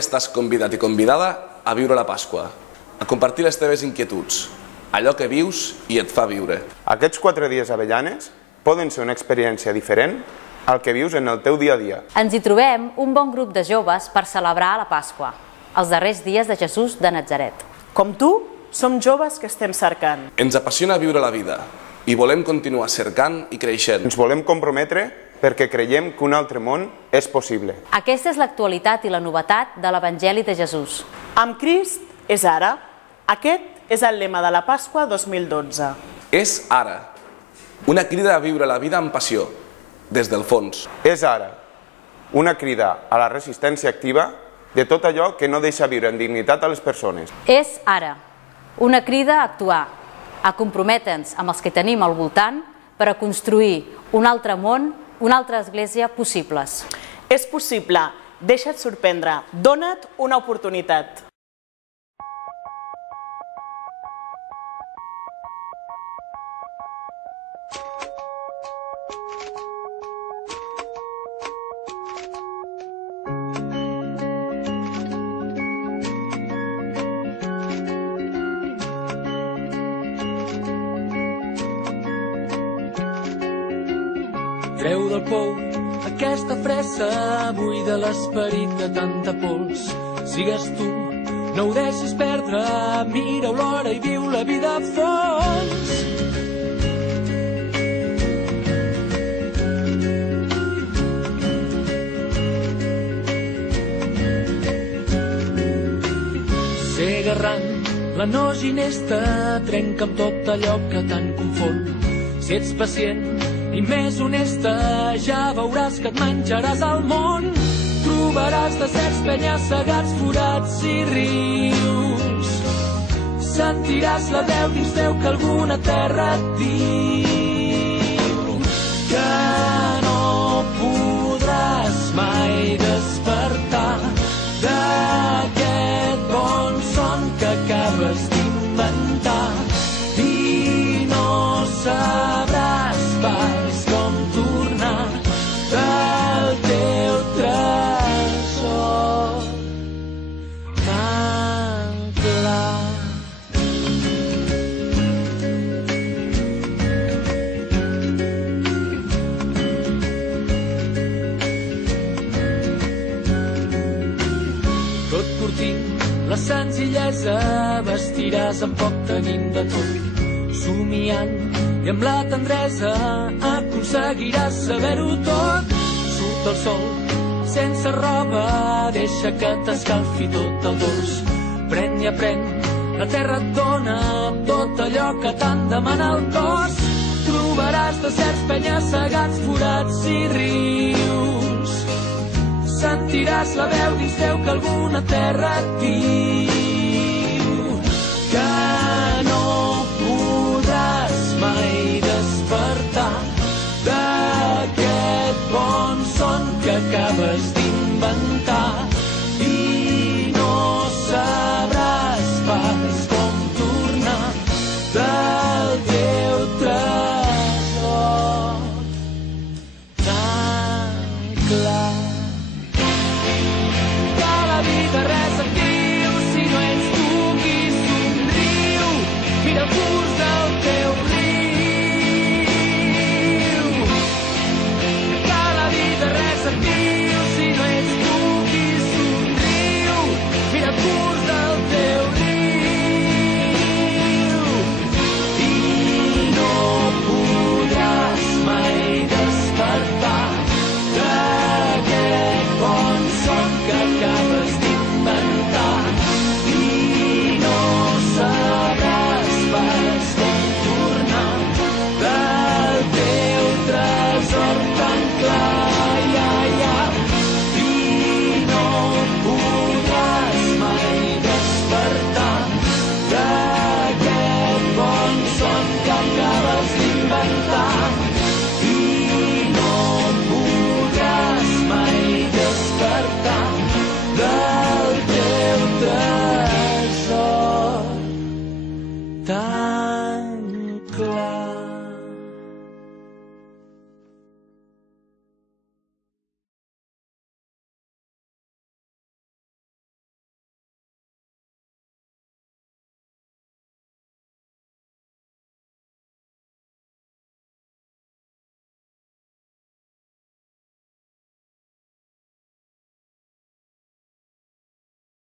estàs convidat i convidada a viure la Pasqua, a compartir les teves inquietuds, allò que vius i et fa viure. Aquests 4 dies a Avellanes poden ser una experiència diferent al que vius en el teu dia a dia. Ens hi trobem un bon grup de joves per celebrar la Pasqua, els darrers dies de Jesús de Natzaret. Com tu, som joves que estem cercant. Ens apassiona viure la vida i volem continuar cercant i creixent. Ens volem comprometre perquè creiem que un altre món és possible. Aquesta és l'actualitat i la novetat de l'Evangeli de Jesús. Amb Crist és ara. Aquest és el lema de la Pasqua 2012. És ara. Una crida a viure la vida amb passió, des del fons. És ara. Una crida a la resistència activa de tot allò que no deixa viure en dignitat a les persones. És ara. Una crida a actuar, a comprometre'ns amb els que tenim al voltant per a construir un altre món, una altra església possibles. És possible. Deixa't sorprendre. Dona't una oportunitat. Treu del pou aquesta fressa, buida l'esperit de tanta pols. Sigues tu, no ho deixis perdre, mira-ho l'hora i viu la vida a fons. Sega errant, la no ginesta trenca amb tot allò que tant confon. Si ets pacient i més honesta, ja veuràs que et menjaràs el món. Trobaràs deserts, penya-segats, forats i rius. Sentiràs la veu dins teu que alguna terra et diu que no podràs mai despertar d'aquest bon son que acabes d'inventar i no sabràs pas com tornar del teu tresor tan clar. Tot curtint la senzillesa, vestiràs amb poc tenint de tot. Somiant i amb la tendresa aconseguiràs saber-ho tot. Surt el sol sense roba, deixa que t'escalfi tot el dors. Pren i aprèn, la terra et dona tot allò que tant demana el cos. Trobaràs deserts, penya-segats, forats i rius. Sentiràs la veu dins teu que alguna terra et diu